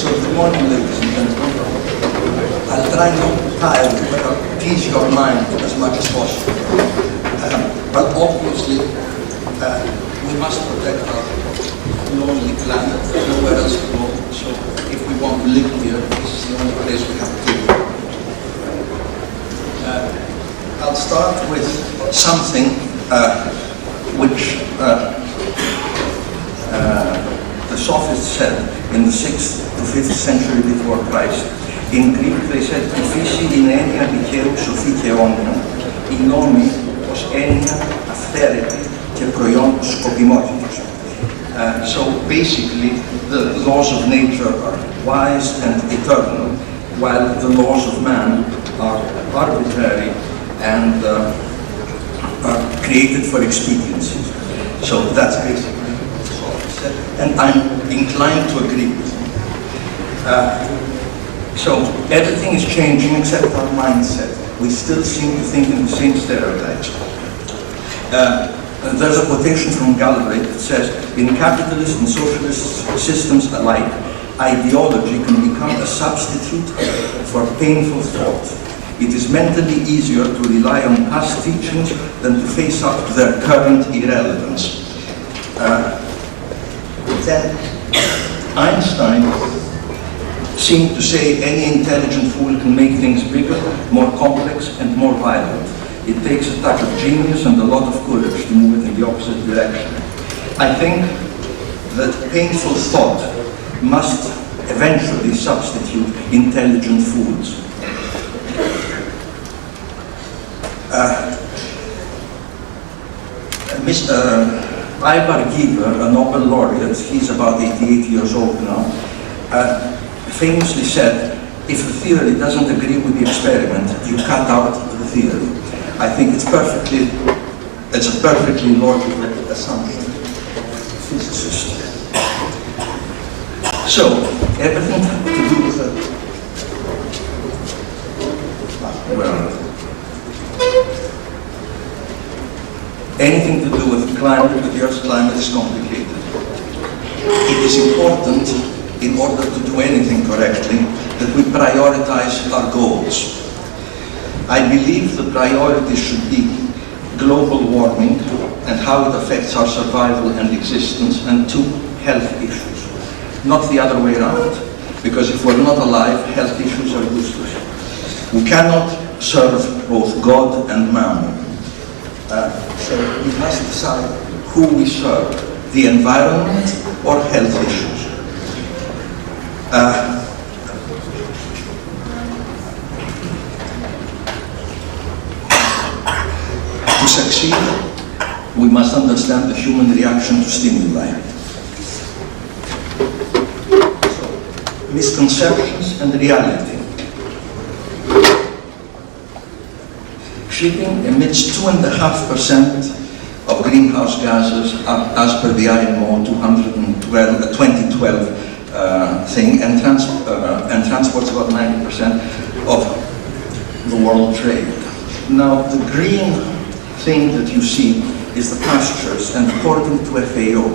So good morning, ladies and gentlemen. I'll try not to tire you, but I'll tease your mind as much as possible. But obviously, we must protect our lonely planet. There's nowhere else to go. So if we want to live here, this is the only place we have to live. I'll start with something which the sophists said in the 6th to 5th century before Christ. In Greek they said «Η φύση είναι έννοια δικαίου, σοφή και αιώνια, η νόμη ως έννοια αυθαίρετη και προϊόν σκοπιμότητας». So basically the laws of nature are wise and eternal, while the laws of man are arbitrary and are created for expediency. So that's basically what the sophists said, and I'm inclined to agree with them. So everything is changing except our mindset. We still seem to think in the same stereotypes. There's a quotation from Galbraith that says, in capitalist and socialist systems alike, ideology can become a substitute for painful thought. It is mentally easier to rely on past teachings than to face up to their current irrelevance. Then Einstein seemed to say any intelligent fool can make things bigger, more complex, and more violent. It takes a touch of genius and a lot of courage to move it in the opposite direction. I think that painful thought must eventually substitute intelligent fools. Mr. Ivar Giver, a Nobel laureate, he's about 88 years old now, famously said, if a theory doesn't agree with the experiment, you cut out the theory. I think it's a perfectly logical assumption. Physicist. So, everything to do with it. Well, anything to do with climate, with the Earth's climate, is complicated. It is important, in order to do anything correctly, that we prioritize our goals. I believe the priority should be global warming and how it affects our survival and existence, and 2, health issues. Not the other way around, because if we're not alive, health issues are useless. We cannot serve both God and Mammon. So we must decide who we serve, the environment or health issues. To succeed, we must understand the human reaction to stimuli. So, misconceptions and reality. Shipping emits 2.5% of greenhouse gases as per the IMO 2012 thing, and transports about 90% of the world trade. Now, the green thing that you see is the pastures, and according to FAO,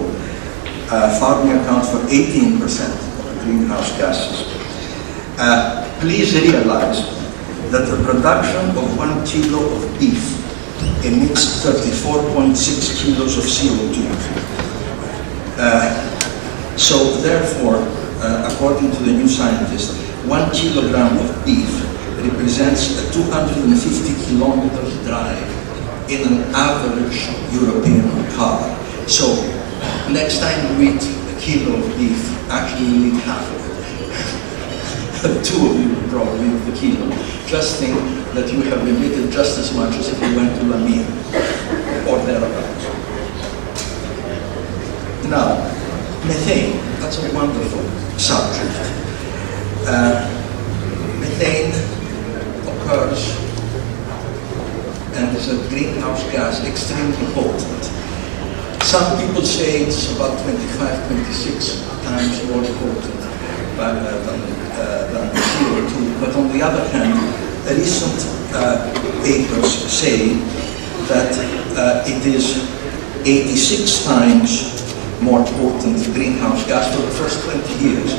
farming accounts for 18% of the greenhouse gases. Please realize that the production of 1 kilo of beef emits 34.6 kilos of CO2. So therefore, according to the New Scientist, 1 kilogram of beef represents a 250-kilometer drive in an average European car. So next time you eat a kilo of beef, actually you eat half of it. 2 of you probably eat the kilo. Just think that you have emitted just as much as if you went to Lamia or thereabouts. Now, methane, that's a wonderful subject. Methane occurs and is a greenhouse gas extremely potent. Some people say it's about 25, 26 times more potent than CO2, but on the other hand, recent papers say that it is 86 times more potent greenhouse gas for the first 20 years.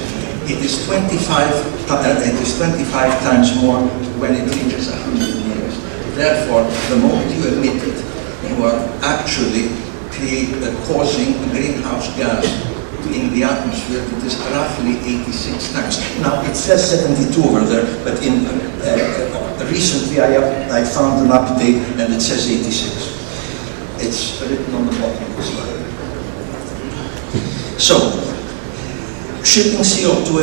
it is 25 times more when it reaches 100 years. Therefore, the moment you emit it, you are actually causing greenhouse gas in the atmosphere that is roughly 86 times. Now, it says 72 over there, but recently I found an update and it says 86. It's written on the bottom of the slide. So, shipping CO2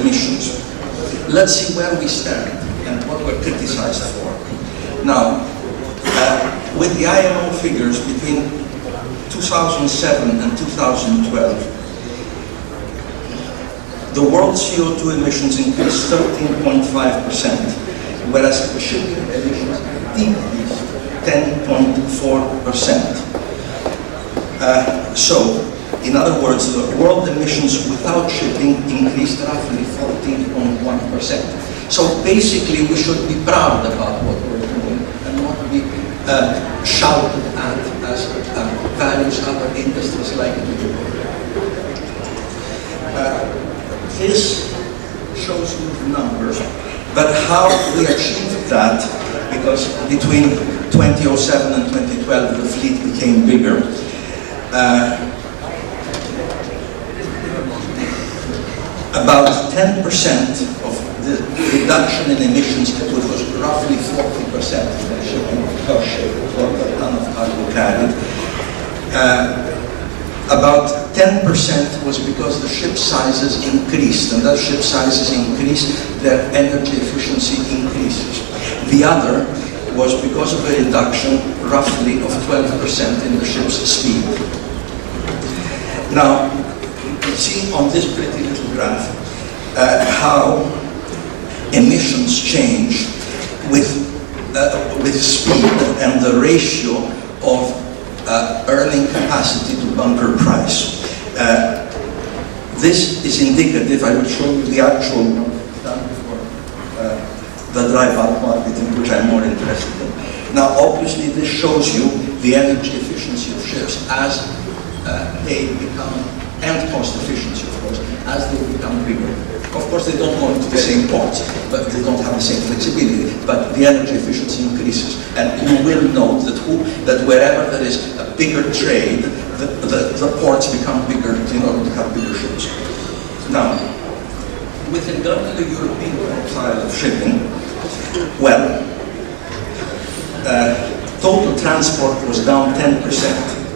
emissions. Let's see where we stand and what we're criticized for. Now, with the IMO figures between 2007 and 2012, the world's CO2 emissions increased 13.5%, whereas the shipping emissions decreased 10.4%. So, in other words, the world emissions without shipping increased roughly 14.1%. So basically, we should be proud about what we're doing and not be shouted at as values other industries like to do. This shows you the numbers, but how we achieved that, because between 2007 and 2012 the fleet became bigger. About 10% of the reduction in emissions, which was roughly 40% of the shipping per ship or per ton of cargo carried, about 10% was because the ship sizes increased, and as ship sizes increase, their energy efficiency increases. The other was because of a reduction, roughly, of 12% in the ship's speed. Now, you can see on this pretty little graph how emissions change with speed and the ratio of earning capacity to bunker price. This is indicative. I will show you the actual one done for the dry bulk market, in which I'm more interested in. Now, obviously, this shows you the energy efficiency of ships as they become, and cost efficiency, of course, as they become bigger. Of course, they don't go into the same ports, but they don't have the same flexibility, but the energy efficiency increases. And you will note that wherever there is a bigger trade, the ports become bigger in order to have bigger ships. Now, with regard to the European profile of shipping, well, total transport was down 10%,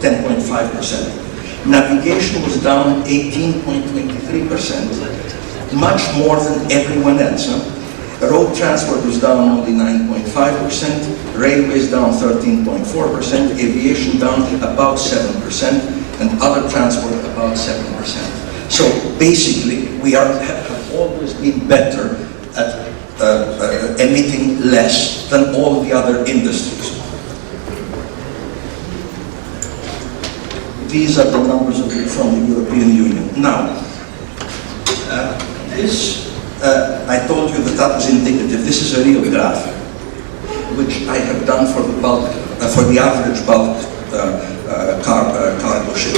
10.5%. Navigation was down 18.23%. Much more than everyone else. Road transport was down only 9.5%, railways down 13.4%, aviation down about 7%, and other transport about 7%. So basically, we have always been better at emitting less than all the other industries. These are the numbers from the European Union. Now, I told you that was indicative. This is a real graph, which I have done for the bulk, for the average bulk cargo ship.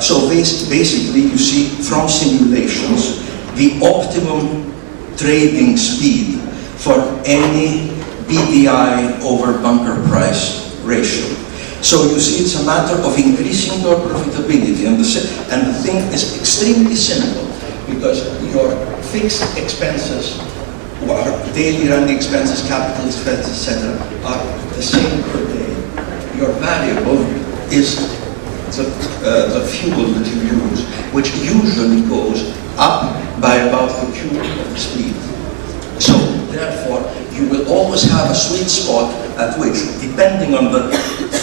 So basically, you see from simulations the optimum trading speed for any BDI over bunker price ratio. So you see, it's a matter of increasing your profitability, and the thing is extremely simple, because your fixed expenses, or daily running expenses, capital expenses, etc., are the same per day. Your variable is the fuel that you use, which usually goes up by about the cube of the speed. So therefore, you will always have a sweet spot at which, depending on the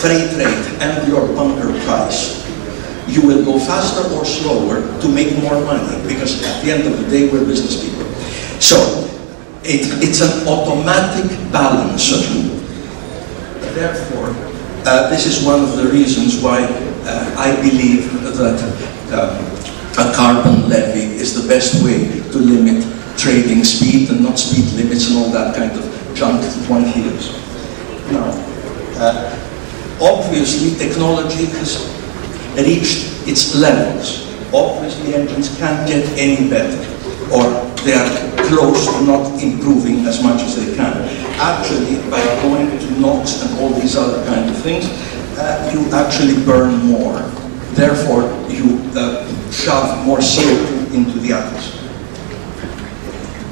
freight rate and your bunker price, you will go faster or slower to make more money, because at the end of the day, we're business people. So it's an automatic balance. Therefore, this is one of the reasons why I believe that a carbon levy is the best way to limit trading speed, and not speed limits and all that kind of junk that one hears. Now, obviously, technology has reached its levels. Obviously, engines can't get any better, or they are close to not improving as much as they can. Actually, by going to NOx and all these other kind of things, you actually burn more. Therefore, you shove more CO2 into the atmosphere.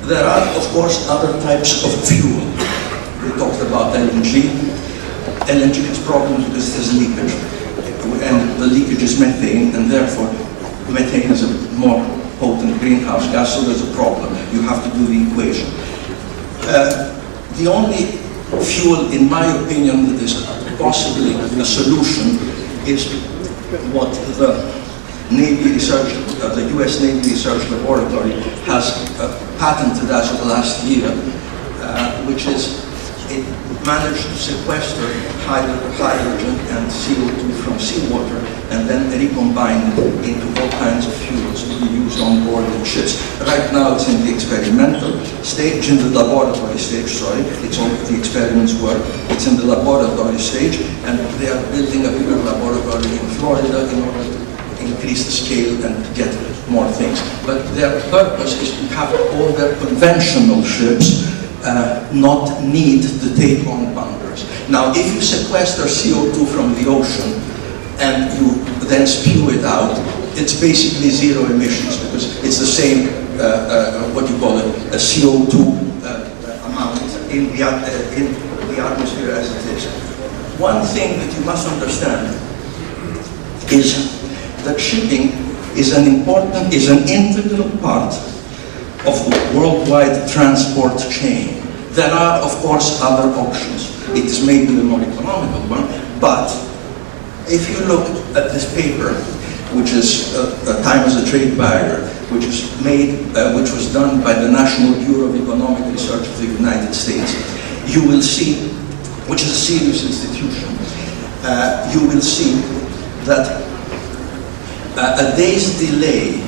There are, of course, other types of fuel. We talked about LNG. LNG has problems because it has leakage, and the leakage is methane, and therefore methane is a more potent greenhouse gas, so there's a problem. You have to do the equation. The only fuel, in my opinion, that is possibly a solution is what the Navy Research, the US Navy Research Laboratory has patented as of last year, which is it managed to sequester hydrogen and CO2 from seawater and then recombine it into all kinds of fuels to be used on board the ships. Right now it's in the experimental stage, in the laboratory stage, sorry. It's all the experiments work. It's in the laboratory stage, and they are building a bigger laboratory in Florida in order to increase the scale and get more things. But their purpose is to have all their conventional ships not need to take on bunkers. Now, if you sequester CO2 from the ocean and you then spew it out, it's basically zero emissions because it's the same, what you call it, a CO2 amount in the atmosphere as it is. One thing that you must understand is that shipping is an integral part of the worldwide transport chain. There are, of course, other options. It is maybe the more economical one, but if you look at this paper, which is Time as a Trade Barrier, which is which was done by the National Bureau of Economic Research of the United States, you will see, which is a serious institution, you will see that a day's delay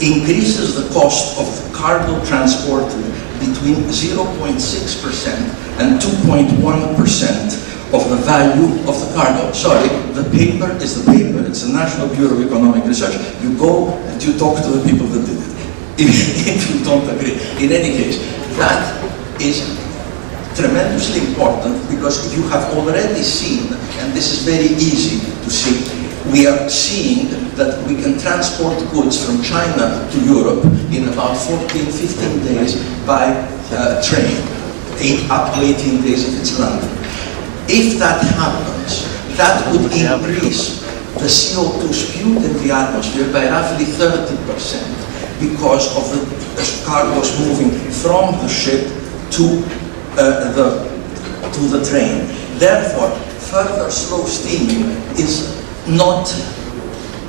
increases the cost of cargo transported between 0.6% and 2.1% of the value of the cargo. Sorry, the paper is the paper. It's the National Bureau of Economic Research. You go and you talk to the people that did it. If you don't agree. In any case, that is tremendously important because you have already seen, and this is very easy to see, we are seeing that we can transport goods from China to Europe in about 14, 15 days by train, up to 18 days if it's London. If that happens, that would increase the CO2 spewed in the atmosphere by roughly 30% because of the cargoes moving from the ship to the train. Therefore, further slow steaming is not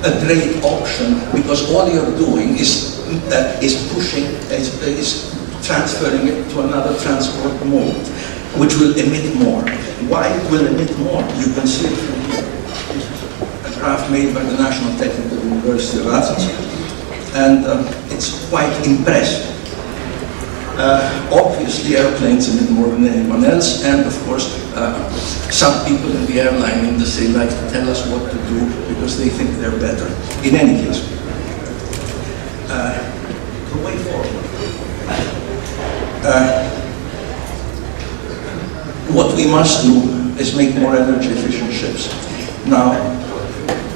a great option because all you're doing is transferring it to another transport mode, which will emit more. Why it will emit more? You can see it from here. This is a graph made by the National Technical University of Gratsos, and it's quite impressive. Obviously, airplanes emit more than anyone else, and of course, some people in the airline industry like to tell us what to do because they think they're better. In any case, the way forward. What we must do is make more energy efficient ships. Now,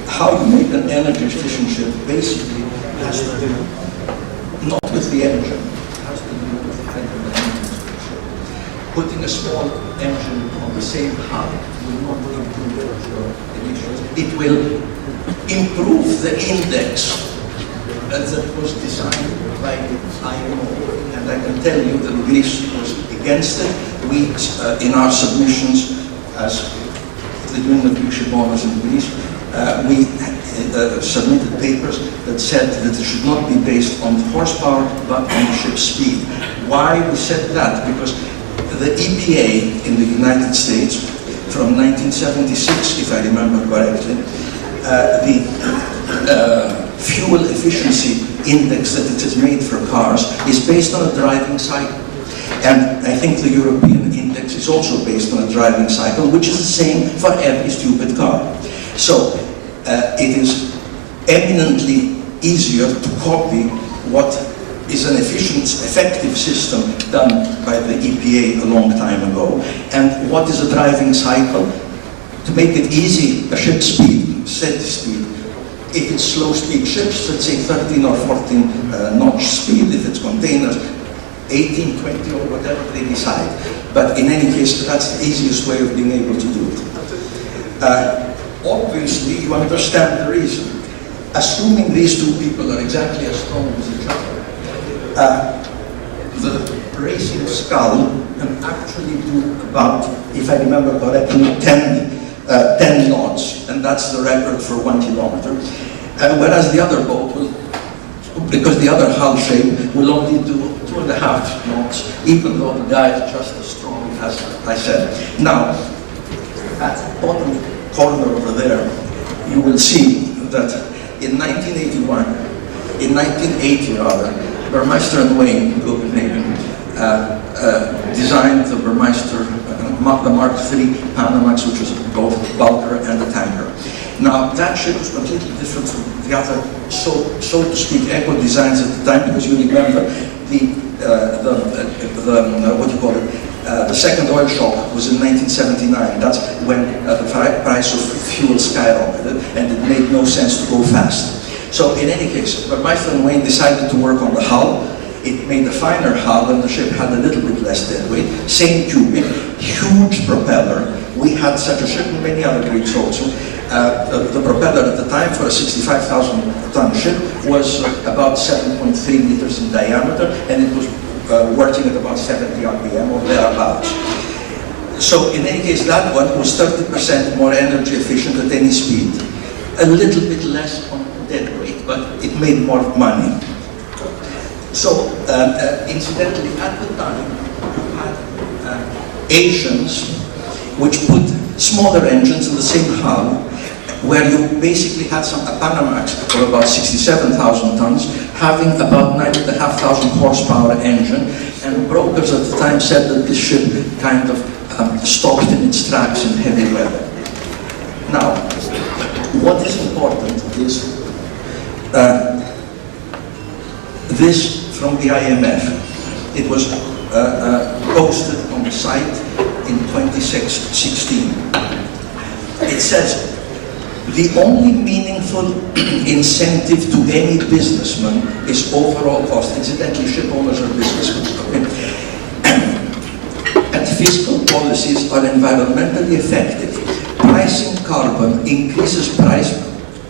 how you make an energy efficient ship basically has to do not with the engine. Putting a small engine on the same hull will not improve the emissions. It will improve the index that was designed by IMO. And I can tell you that Greece was against it. We, in our submissions, as the Union of Greek Shipowners in Greece, we submitted papers that said that it should not be based on horsepower but on ship speed. Why we said that? Because the EPA in the United States, from 1976, if I remember correctly, the fuel efficiency index that it has made for cars is based on a driving cycle. And I think the European index is also based on a driving cycle, which is the same for every stupid car. So it is eminently easier to copy what is an efficient, effective system done by the EPA a long time ago, and what is a driving cycle. To make it easy, a ship speed, steady speed. If it's slow speed ships, let's say 13 or 14 notch speed. If it's containers, 18, 20 or whatever they decide. But in any case, that's the easiest way of being able to do it. Obviously, you understand the reason. Assuming these two people are exactly as strong as each other, the racing skull can actually do about, if I remember correctly, 10 knots, and that's the record for 1 kilometer. Whereas the other boat will, because the other hull shape will only do 2.5 knots, even though the guy is just as strong as I said. Now, at the bottom corner over there, you will see that in 1981, in 1980 rather, Burmeister and Wayne, Copenhagen, designed the Burmeister, the Mark III Panamax, which was both bulker and a tanker. Now, that ship was completely different from the other, so to speak, eco designs at the time, because you remember what do you call it? The second oil shock was in 1979. That's when the price of fuel skyrocketed, and it made no sense to go fast. So in any case, Burmeister and Wayne decided to work on the hull. It made a finer hull, and the ship had a little bit less deadweight. Same tubing, huge propeller. We had such a ship, and many other Greeks also. The propeller at the time for a 65,000-ton ship was about 7.3 meters in diameter, and it was working at about 70 RPM or thereabouts. So in any case, that one was 30% more energy efficient at any speed. A little bit less on deadweight, but it made more money. So incidentally, at the time, you had Asians which put smaller engines in the same hull, where you basically had a Panamax of about 67,000 tons, having about 9,500 horsepower engine, and brokers at the time said that this ship kind of stopped in its tracks in heavy weather. Now, what is important is this from the IMF. It was posted on the site in 2016. It says, the only meaningful incentive to any businessman is overall cost. Incidentally, ship owners are businessmen. And fiscal policies are environmentally effective. Pricing carbon increases price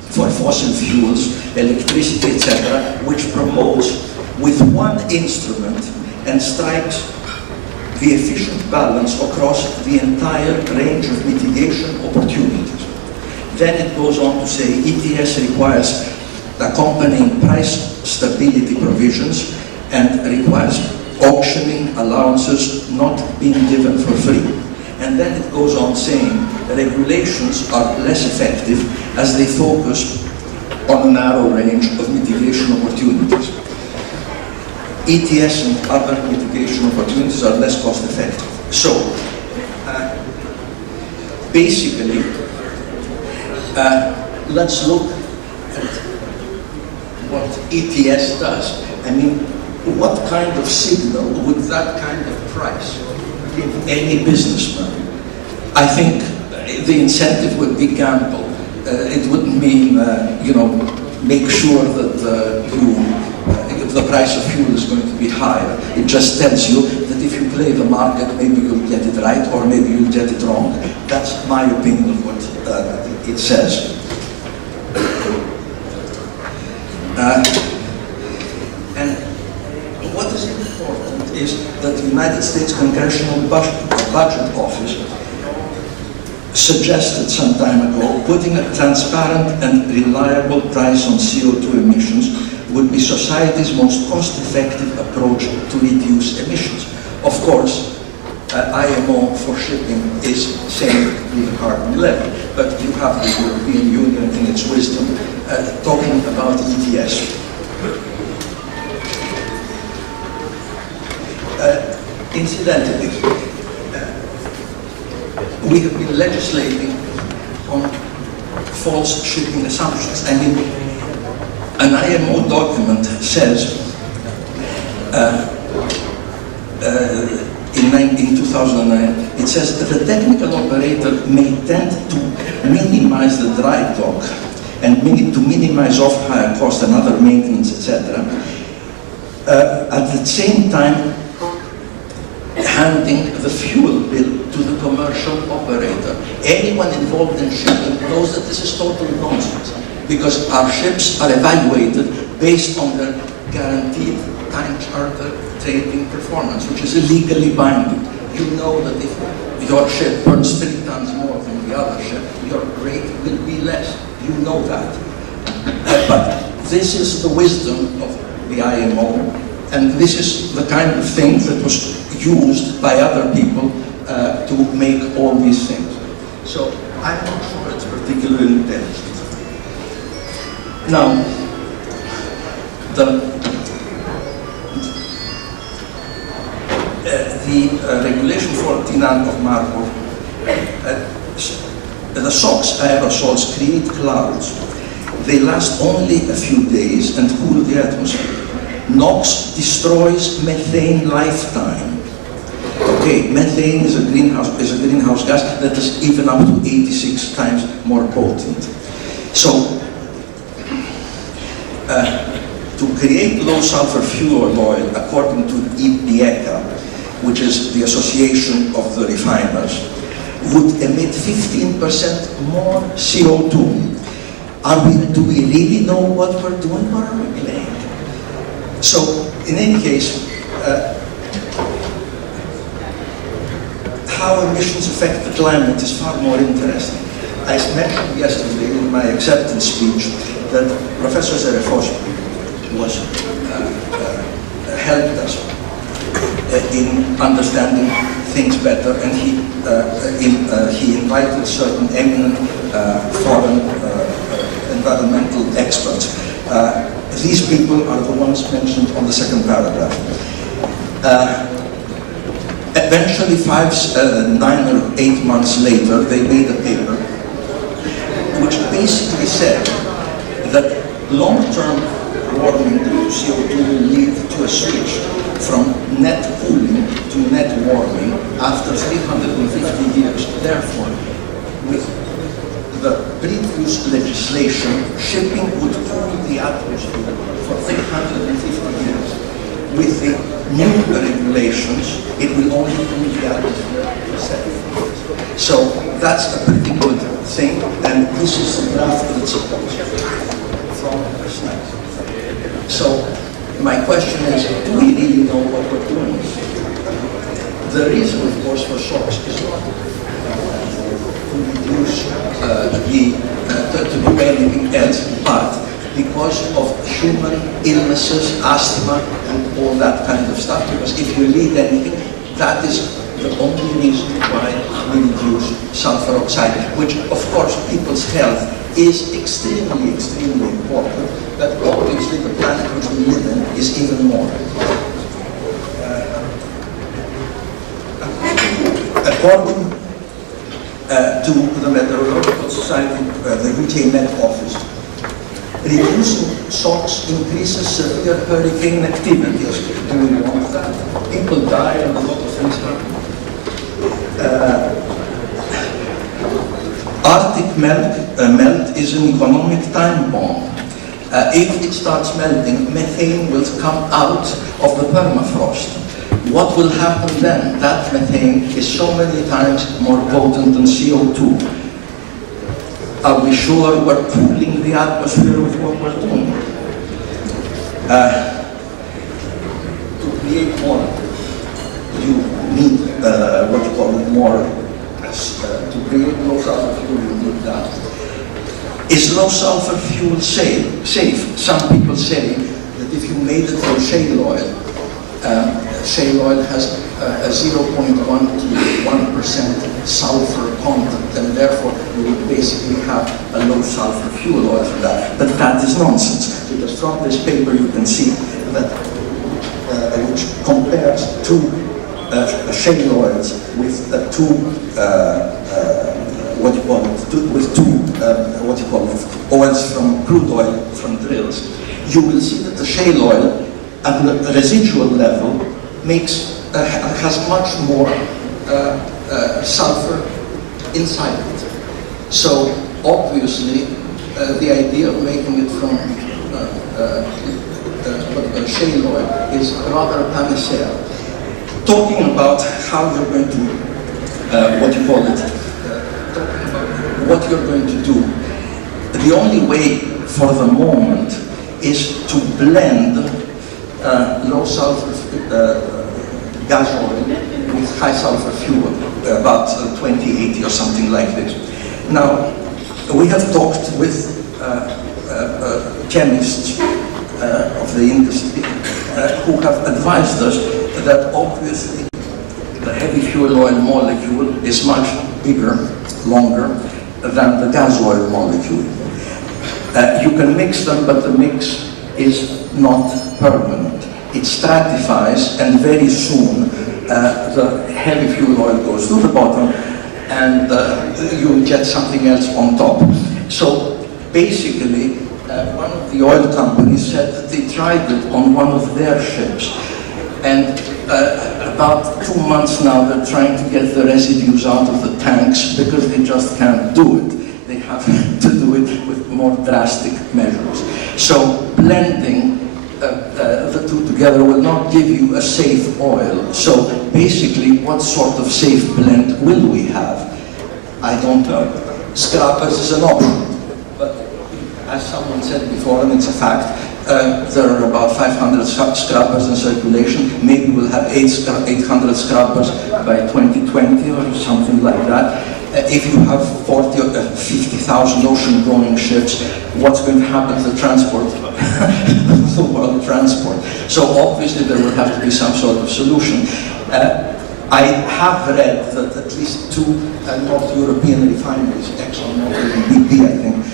for fossil fuels, electricity, etc., which promotes with one instrument and strikes the efficient balance across the entire range of mitigation opportunities. Then it goes on to say ETS requires accompanying price stability provisions and requires auctioning allowances not being given for free. And then it goes on saying regulations are less effective as they focus on a narrow range of mitigation opportunities. ETS and other mitigation opportunities are less cost effective. So, basically, let's look at what ETS does. I mean, what kind of signal would that kind of price give any businessman? I think the incentive would be gamble. It wouldn't mean, make sure that the price of fuel is going to be higher. It just tells you that if you play the market, maybe you'll get it right, or maybe you'll get it wrong. That's my opinion of what it says. And what is important is that the United States Congressional Budget Office suggested some time ago putting a transparent and reliable price on CO2 emissions would be society's most cost-effective approach to reduce emissions. Of course, IMO for shipping is saying leave a carbon levy, but you have the European Union in its wisdom talking about ETS. Incidentally, we have been legislating on false shipping assumptions. I mean, an IMO document says in 2009, it says that the technical operator may tend to minimize the dry dock and to minimize off-hire cost and other maintenance, etc. At the same time, handing the fuel bill to the commercial operator. Anyone involved in shipping knows that this is total nonsense, because our ships are evaluated based on their guaranteed time charter trading performance, which is illegally binding. You know that if your ship burns 3 tons more than the other ship, your rate will be less. You know that. But this is the wisdom of the IMO, and this is the kind of thing that was used by other people to make all these things. So I'm not sure it's particularly intelligent. Now, the regulation 14 of Marco, the SOx aerosols create clouds. They last only a few days and cool the atmosphere. NOx destroys methane lifetime. Okay, methane is a greenhouse gas that is even up to 86 times more potent. So, to create low sulfur fuel oil, according to EPECA, which is the Association of the Refiners, would emit 15% more CO2. Do we really know what we're doing, or are we playing? So, in any case, how emissions affect the climate is far more interesting. I mentioned yesterday in my acceptance speech that Professor Stavros was helped us in understanding things better, and he invited certain eminent foreign environmental experts. These people are the ones mentioned on the second paragraph. Eventually, 9 or 8 months later, they made a paper which basically said that long-term warming due to CO2 will lead to a switch from net cooling to net warming after 350 years. Therefore, with the previous legislation, shipping would cool the atmosphere for 350 years. With the new regulations, it will only cool the atmosphere for 7 years. So that's a pretty good thing, and this is the graph that's from the slide. So my question is, do we really know what we're doing? The reason, of course, for SOx is not to reduce to do anything else, but because of human illnesses, asthma, and all that kind of stuff. Because if you need anything, that is the only reason why we reduce sulfur oxide, which, of course, people's health is extremely, extremely important, but obviously the planet which we live in is even more. According to the Meteorological Society, the UK Met Office, reducing SOx increases severe hurricane activities. Do we want that? People die and a lot of things happen. Arctic melt is an economic time bomb. If it starts melting, methane will come out of the permafrost. What will happen then? That methane is so many times more potent than CO2. Are we sure we're cooling the atmosphere with what we're doing? To create more, you need what you call it more. To create low sulfur fuel, you need that. Is low sulfur fuel safe? Some people say that if you made it from shale oil has a 0.1 to 1% sulfur content, and therefore you would basically have a low sulfur fuel oil for that. But that is nonsense, because from this paper you can see that which compares two shale oils with oils from crude oil from drills. you will see that the shale oil at the residual level has much more sulfur inside it. So obviously, the idea of making it from shale oil is rather a panacea. Talking about how you're going to, talking about what you're going to do, the only way for the moment is to blend low sulfur gas oil with high sulfur fuel, about 2080 or something like this. Now, we have talked with chemists of the industry who have advised us that obviously the heavy fuel oil molecule is much bigger, longer than the gas oil molecule. You can mix them, but the mix is not permanent. It stratifies, and very soon the heavy fuel oil goes to the bottom, and you get something else on top. So basically, one of the oil companies said that they tried it on one of their ships, and about 2 months now they're trying to get the residues out of the tanks because they just can't do it. They have to do it with more drastic measures. So blending the two together will not give you a safe oil. So basically, what sort of safe blend will we have? I don't know. Scrubbers is an option. But as someone said before, and it's a fact, there are about 500 scrubbers in circulation. Maybe we'll have 800 scrubbers by 2020 or something like that. If you have 40 or 50,000 ocean-going ships, what's going to happen to the transport, the world transport? So obviously there will have to be some sort of solution. I have read that at least 2 North European refineries, Exxon and BP, I think,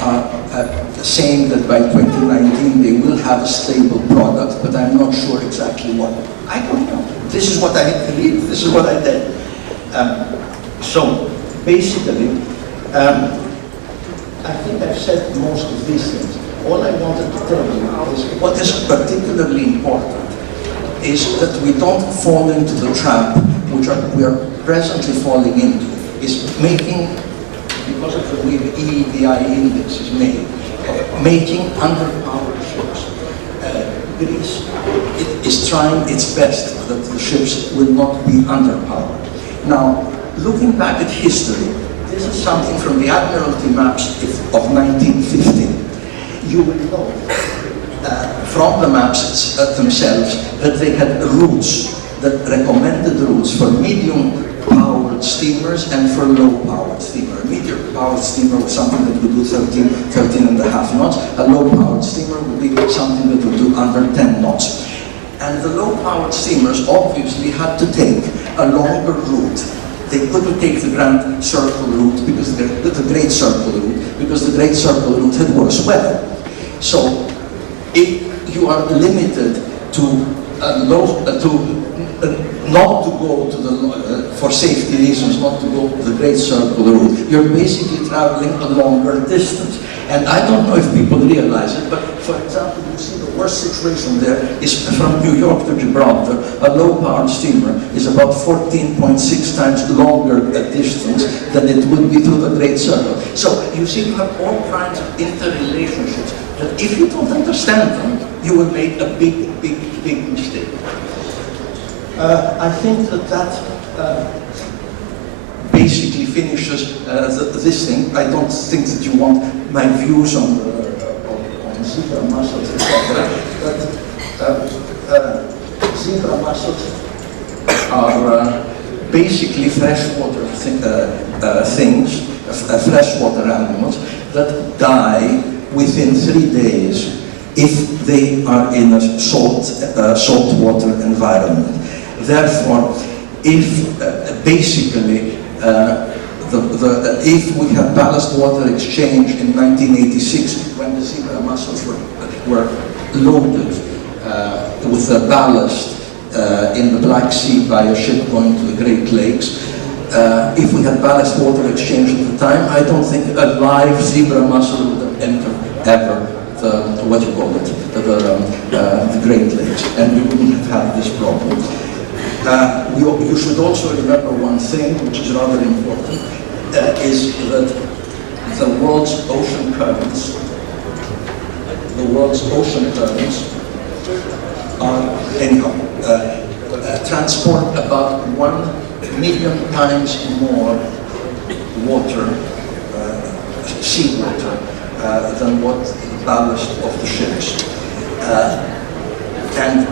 are saying that by 2019 they will have a stable product, but I'm not sure exactly what. I don't know. This is what I believe. This is what I did. So basically, I think I've said most of these things. All I wanted to tell you is what is particularly important is that we don't fall into the trap which we are presently falling into, is making, because of the way the EEDI index is made, making underpowered ships. Greece is trying its best that the ships will not be underpowered. Now, looking back at history, this is something from the Admiralty maps of 1915. You will know from the maps themselves that they had routes, that recommended routes for medium-powered steamers and for low-powered steamer. A medium-powered steamer was something that would do 13 and a half knots. A low-powered steamer would be something that would do under 10 knots. And the low-powered steamers obviously had to take a longer route. They couldn't take the Grand Circle route because the Great Circle route, because the Great Circle route had worse weather. So if you are limited to not to go to the, for safety reasons, not to go to the Great Circle route, you're basically traveling a longer distance. And I don't know if people realize it, but for example, you see the worst situation there is from New York to Gibraltar. A low-powered steamer is about 14.6 times longer a distance than it would be through the Great Circle. So you see, you have all kinds of interrelationships that if you don't understand them, you will make a big, big, big mistake. I think that basically finishes this thing. I don't think that you want my views on zebra mussels, etc. But zebra mussels are basically freshwater things, freshwater animals that die within 3 days if they are in a saltwater environment. Therefore, if basically if we had ballast water exchange in 1986, when the zebra mussels were loaded with the ballast in the Black Sea by a ship going to the Great Lakes, if we had ballast water exchange at the time, I don't think a live zebra mussel would have entered ever the the Great Lakes, and we wouldn't have had this problem. You should also remember one thing, which is rather important, is that the world's ocean currents are transport about 1 million times more water, seawater, than what the ballast of the ships. And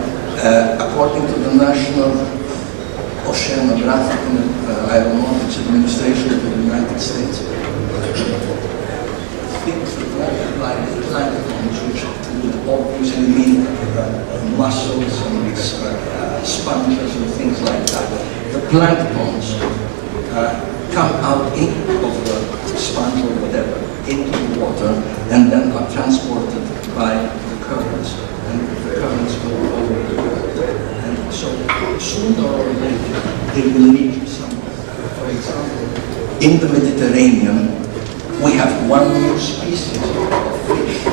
according to the National Oceanographic and Aeronautics Administration of the United States, things that multiply the planktons, which would obviously mean mussels and sponges and things like that. The planktons come out of the sponge or whatever into the water and then are transported by the currents, and the currents go over the water. And so sooner or later they will lead somewhere. For example, in the Mediterranean, we have one new species of fish,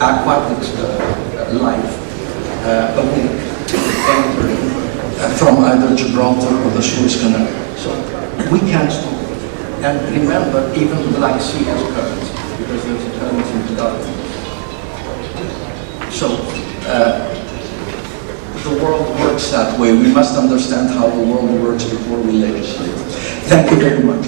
aquatic life, entering from either Gibraltar or the Suez Canal. So we can't stop it. And remember, even the Black Sea has currents, because there's a current in the Gulf. So the world works that way. We must understand how the world works before we legislate. Thank you very much.